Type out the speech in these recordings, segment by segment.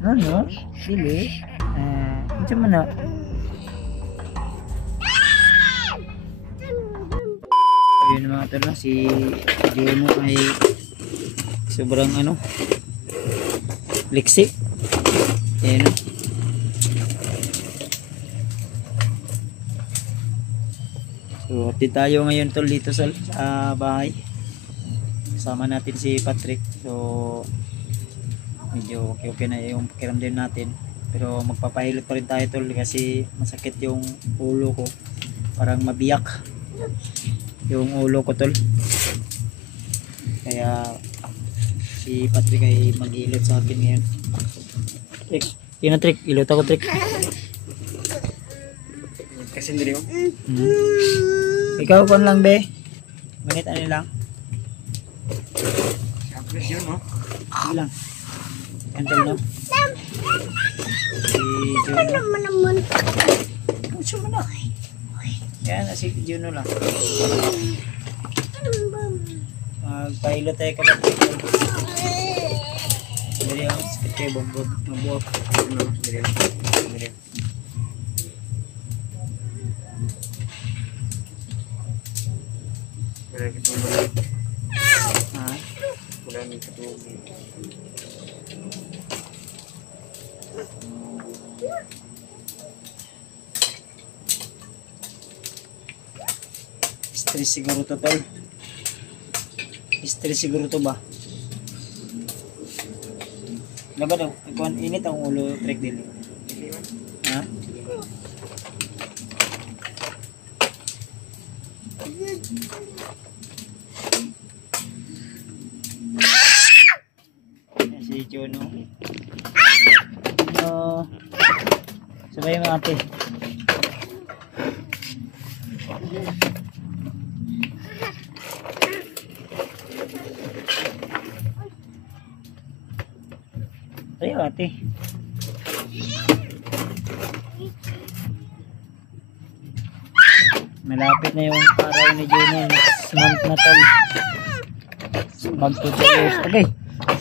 Ano? Dili? Ito mo na. Ayun mga tol na, si Juno ay sobrang liksi. Ayun o. So, update tayo ngayon tol dito sa bahay. Kasama natin si Patrick. So, medyo okay na yung pakiramdam natin. Pero magpapahilot pa rin tayo tol kasi masakit yung ulo ko. Parang mabiyak yung ulo ko tol. Kaya si Patrick ay mag-hilot sa akin ngayon. Trick, yun na Trick. Hilot ako Trick. Kasi hindi mo. Ikaw kon lang be. Manit ano lang. Kapres yun no? Sige lang. Kantal no? Si Juno. Puso mo na. Yan na si Juno lang. Magpahilot tayo kapatid. Dari ako. Sakit kayo bombod. Mabuhat. Dari ako. Dari ako. Dari ako. Wala nang katulog. Stress siguro to tol. Stress siguro to ba? Laba daw. Ikuan init ang ulo Trick din. Ha? Si Juno. Sabay mo ate. Ayo ate. Malapit na yung araw ni Juno. Next month na tol. Magtutulos. Okay.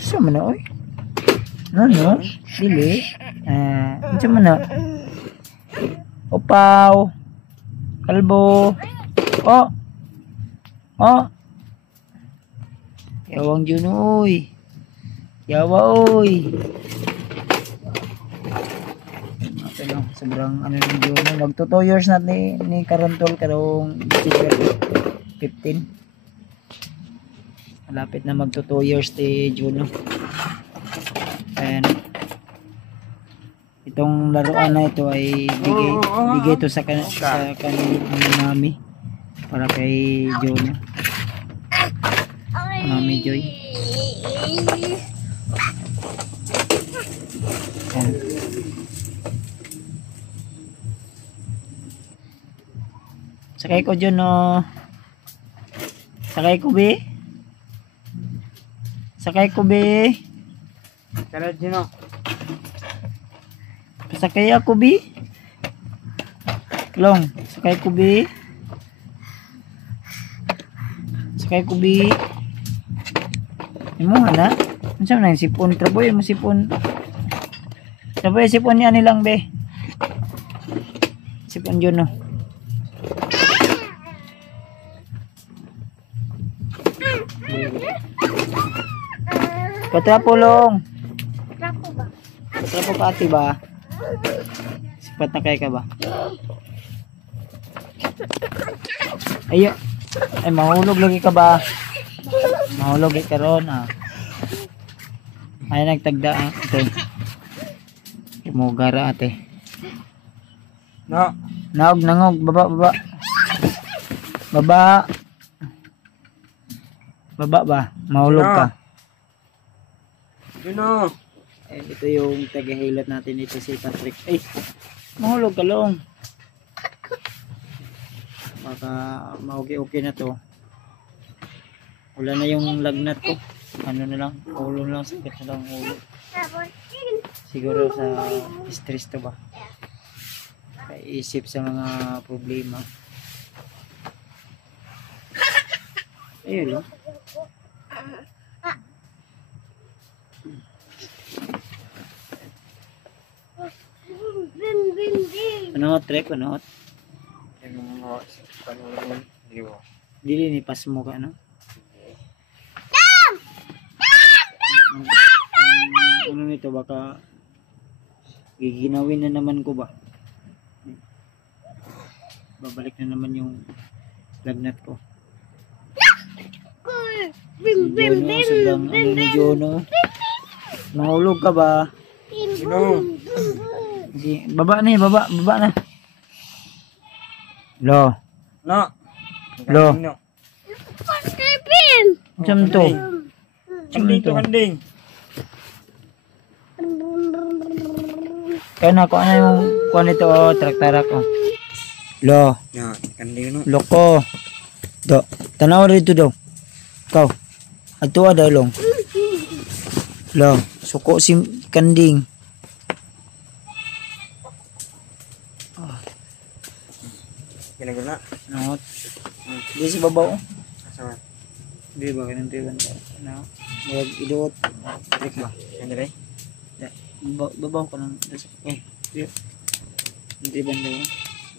Sama na oy. Ano? Dili? Sama na. Opaw. Kalbo. Oh. Oh. Yawang Juno oy. Yawa oy. Sobrang ng Juno. Magto 2 years na ni Karantol karong December 15. Malapit na magto 2 years ni Juno. And itong laruan na ito ay bigay ito sa kanyang mami para kay Juno. Mami Joy. And sakay ko Juno. Sakay ko be. Sakay ko be. Tara Juno. Sakay ako be. Long, sakay ko be. Sakay ko be. Imo na. Unsa man sipon traboy mo sipon. Traboy sipon niya nilang be. Sipon Juno. Patrapo long. Trapo ba? Patrapo ka ati ba? Sipat na kay ka ba? Ayo. Ay mahulog lagi ka ba? Mahulog ka ron Ay nagtagda ate. Imugara ate. No. Naog nangog baba. Baba. Baba ba? Mahulog ka. Juno. Ito yung tagahilot natin dito si Patrick. Ay, mahulog ka long. Baka okay na to. Wala na yung lagnat ko. Ano na lang, ulo na lang, sakit na lang ulo. Siguro sa stress to ba? Kaisip sa mga problema. Ayun, Ano trek ano? Dili ni pas mo ka no? Ano nito baka giginawin na naman ko ba? Babalik na naman yung lagnat ko. Si Jono, sobrang ano ni Jono. Nahulog ka ba? Baba na baba na. Lo. No. Lo. No. Jam to. Kanding. Kaya na ko ano yung kuha nito traktarak oh. Lo. Ya, kanding no. Loko. Do. Tanaw rito daw. Kau. Ato ada long. Lo. Suko si kanding. Ginaguna. Nangot. Di si babaw. Asa? Di ba kanang tiban ka? Ano? Wag idot. Trek ba? Yan dire. Babaw ko ng di. Hindi ba daw?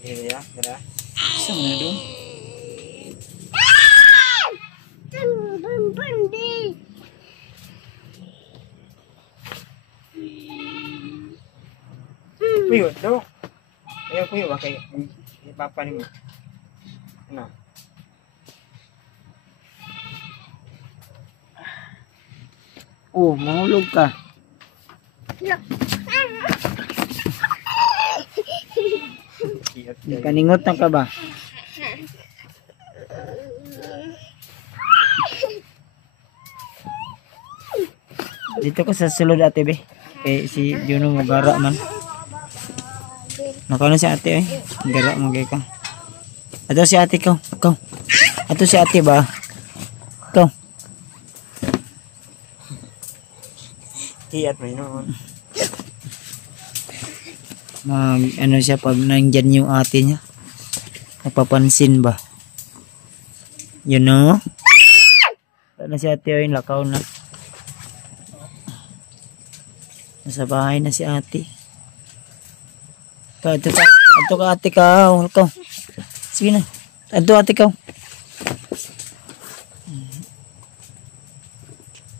Dire ya, dire. Saan na doon? Puyo daw. Ayo puyo ba kay papa ni mo. Ano? Oh, mahulog ka. Kaningot na ka ba? Dito ka sa sulod ate be. Eh si Juno magara man. Nakano si ate eh. Gara mo kay ka. Ato si ate ko. Ko. Ato si ate ba? Ko. Hiyat mo noon. Mag ano siya pag nandyan yung ate niya. Napapansin ba? You know? Ano si ate yun? Lakaw na. Nasa bahay na si ate. Ato ka ate ka. Ikaw. Sige na. Ato ate ka.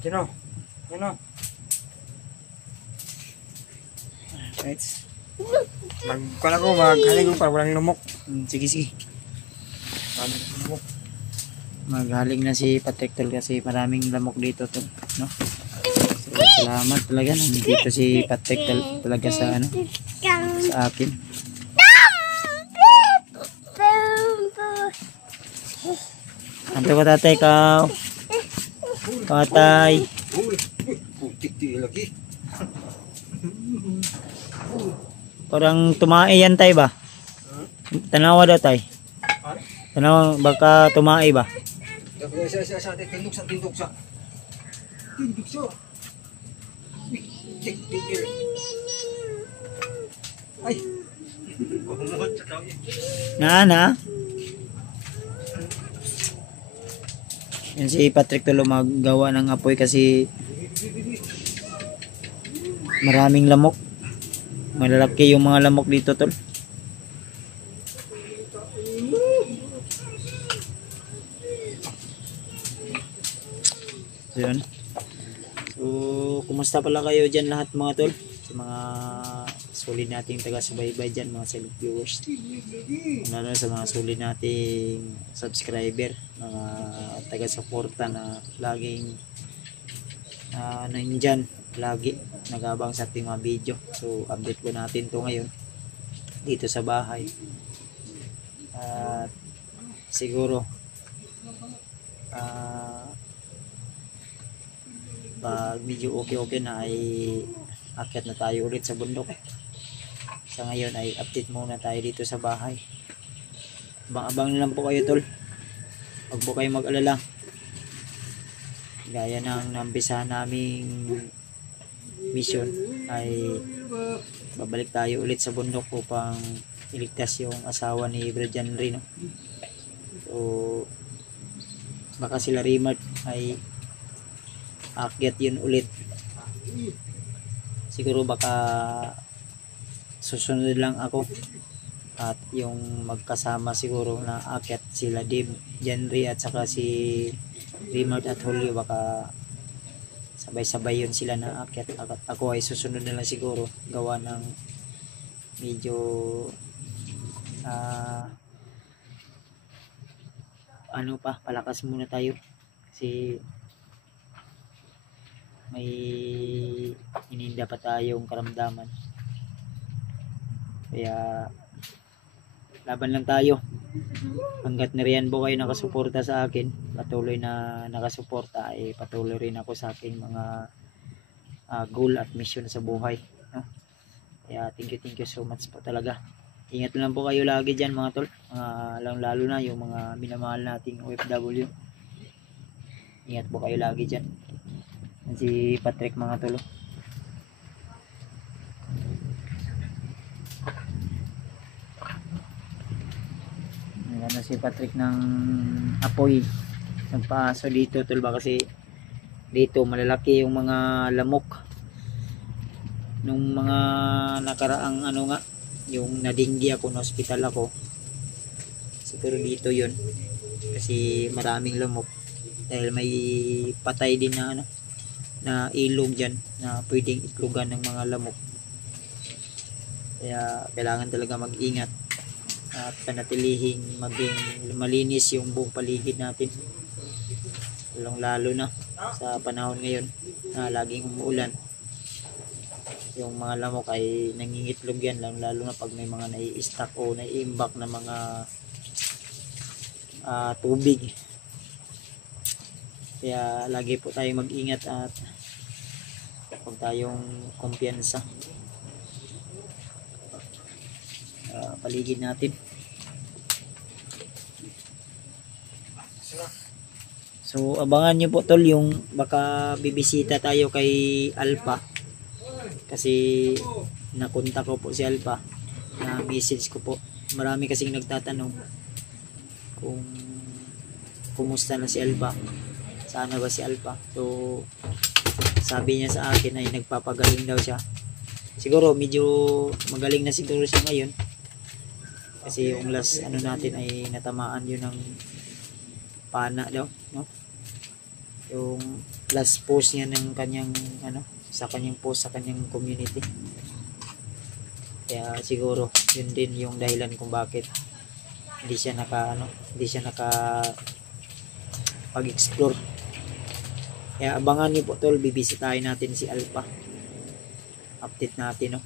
Sino? Right. Magkala ko maghaling ko para walang lumok. Sige. Lumok. Maghaling na si Patrick tol kasi maraming lamok dito tol, no? So, salamat talaga nandito si Patrick tol talaga sa ano sa akin. Anto ka tatay ka. Tatay. Putik lagi. Parang tumae yan tay ba? Tanawa daw tay. Tanawa baka tumae ba? Sa tindog sa. Ay. Na. Yan si Patrick tulo maggawa ng apoy kasi maraming lamok. Malalaki yung mga lamok dito tol. So, yun. So, kumusta pala kayo dyan lahat mga tol? Sa mga solid nating taga-subaybay dyan, mga silent viewers. Lalo sa mga solid nating subscriber, mga taga-suporta na laging nandyan, lagi nagabang sa ating mga video. So, update ko natin to ngayon dito sa bahay. At siguro pag medyo okay na ay akyat na tayo ulit sa bundok. Sa ngayon ay update muna tayo dito sa bahay. Abang na lang po kayo tol. Huwag po kayo mag-alala. Gaya ng nambisahan naming mission ay babalik tayo ulit sa bundok upang iligtas yung asawa ni Brian Rino. So baka sila Rimart ay aakyat yun ulit. Siguro baka susunod lang ako at yung magkasama siguro na aakyat sila Dave, Janry at saka si Rimard at Julio, baka sabay-sabay yun sila na aakyat. At ako ay susunod na lang siguro, gawa ng medyo ano pa, palakas muna tayo kasi may ininda pa tayong karamdaman, kaya laban lang tayo hanggat nariyan po kayo nakasuporta sa akin, patuloy na nakasuporta, ay patuloy rin ako sa aking mga goal at mission sa buhay, no? Kaya thank you so much po talaga. Ingat lang po kayo lagi dyan mga tol, lalo na yung mga minamahal nating OFW. Ingat po kayo lagi dyan. Si Patrick mga tol. Ayan na si Patrick ng apoy. Nagpaaso dito tol ba, kasi dito malalaki yung mga lamok. Nung mga nakaraang ano nga, yung nadinggi ako na hospital ako, siguro dito yun, kasi maraming lamok dahil may patay din na ano, na ilog dyan na pwedeng itlogan ng mga lamok. Kaya kailangan talaga mag-ingat at panatilihing maging malinis yung buong paligid natin, lalo na sa panahon ngayon na laging umuulan. Yung mga lamok ay nangingitlog yan, lalo na pag may mga nai-stack o nai-imbak na mga tubig. Kaya lagi po tayong mag-ingat at huwag tayong kumpiyansa paligid natin. So abangan nyo po tol, yung baka bibisita tayo kay Alpha, kasi nakunta ko po si Alpha, na message ko po. Marami kasing nagtatanong kung kumusta na si Alpha, sana ba si Alpha. So sabi niya sa akin ay nagpapagaling daw siya. Siguro medyo magaling na siguro siya ngayon, kasi yung last ano natin ay natamaan yun ng pana daw, no? Yung last post niya ng kanyang ano, sa kanyang post sa kanyang community. Kaya siguro yun din yung dahilan kung bakit hindi siya naka pag-explore. Kaya abangan niyo po tol, bibisitahin natin si Alpha, update natin, no?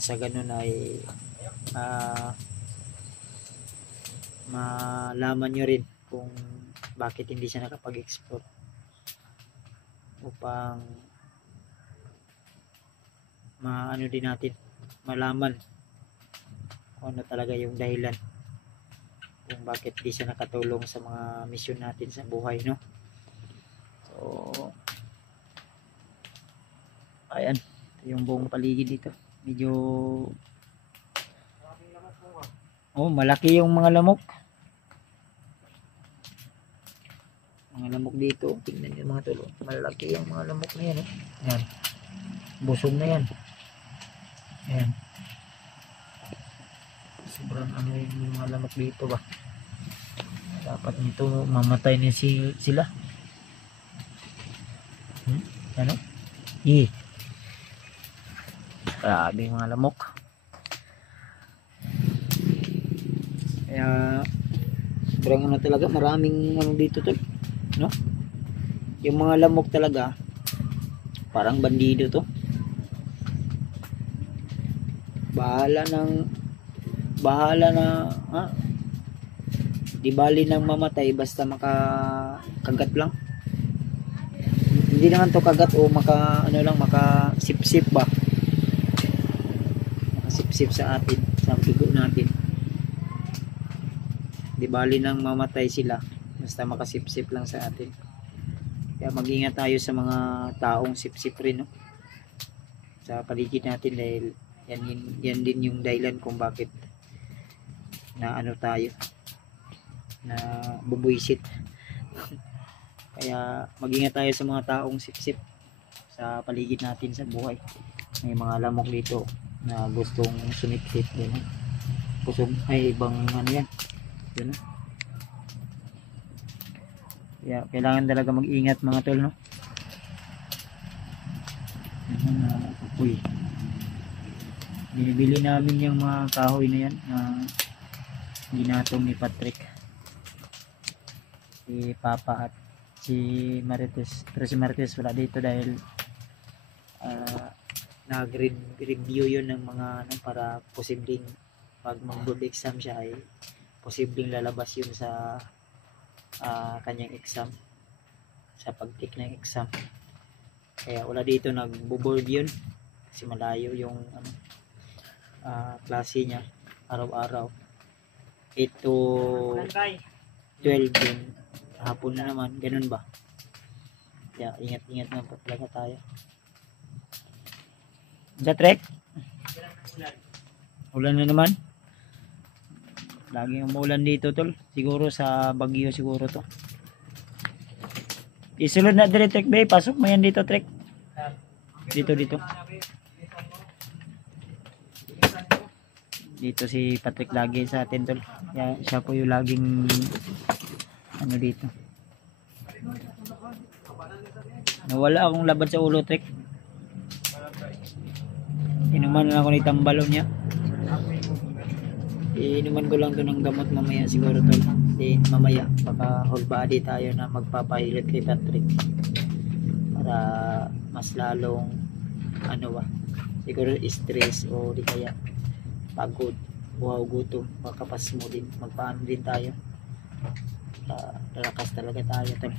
Sa ganun ay malaman nyo rin kung bakit hindi siya nakapag-explore, upang maano din natin, malaman kung ano talaga yung dahilan kung bakit di siya nakatulong sa mga mission natin sa buhay, no? So ayan, yung buong paligid dito medyo malaki yung mga lamok dito. Tingnan nyo mga tulo, malaki yung mga lamok na yan, eh. Yan, busog na yan. Ayan, sobrang ano yung mga lamok dito ba, dapat nito mamatay na sila. Ano? Grabe mga lamok. Kaya sobrang ano talaga, maraming ano dito tol, no? Yung mga lamok talaga parang bandido to. Bahala na di bali nang mamatay, basta makakagat lang. Hindi naman to kagat o maka sip ba, makasip sa atin, sa dugo natin. Di bali nang mamatay sila, basta makasip lang sa atin. Kaya mag-ingat tayo sa mga taong sip rin, no? Sa paligid natin, dahil yan din yung dahilan kung bakit na ano tayo, na bubuisit. Kaya mag-ingat tayo sa mga taong sipsip sa paligid natin sa buhay. May mga lamok dito na gustong sumipsip din. Kusog ay ibang ano yan. Yun. Kaya kailangan talaga mag-ingat mga tol, no? Uy. Binibili namin yung mga kahoy na yan na ginatong ni Patrick, si Papa at si Marites. Pero si Marites wala dito dahil nag-review yun ng mga ano, para posibleng pag mag-board exam siya ay posibleng lalabas yun sa kanyang exam, sa pag-take ng exam. Kaya wala dito nagbo-board yun kasi malayo yung ano, klase niya araw-araw 8 to 12 yun, hapon na naman, ganun ba? Kaya ingat-ingat na po talaga tayo. Sa trek? Ulan na naman. Laging umuulan dito tol. Siguro sa Baguio siguro to. Isulod na dire trek bay. Pasok mo yan dito trek. Dito. Dito si Patrick lagi sa atin tol. Yan, siya po yung laging ano dito. Nawala akong laban sa ulo trek. Inuman lang ako ni tambalon niya. Inuman ko lang to ng gamot mamaya siguro tol. Mamaya baka whole body tayo na magpapahilit kay Patrick para mas lalong ano ba, siguro stress o di kaya pagod, gutom, makapas mo din, magpaano din tayo. Lalakas talaga tayo tol.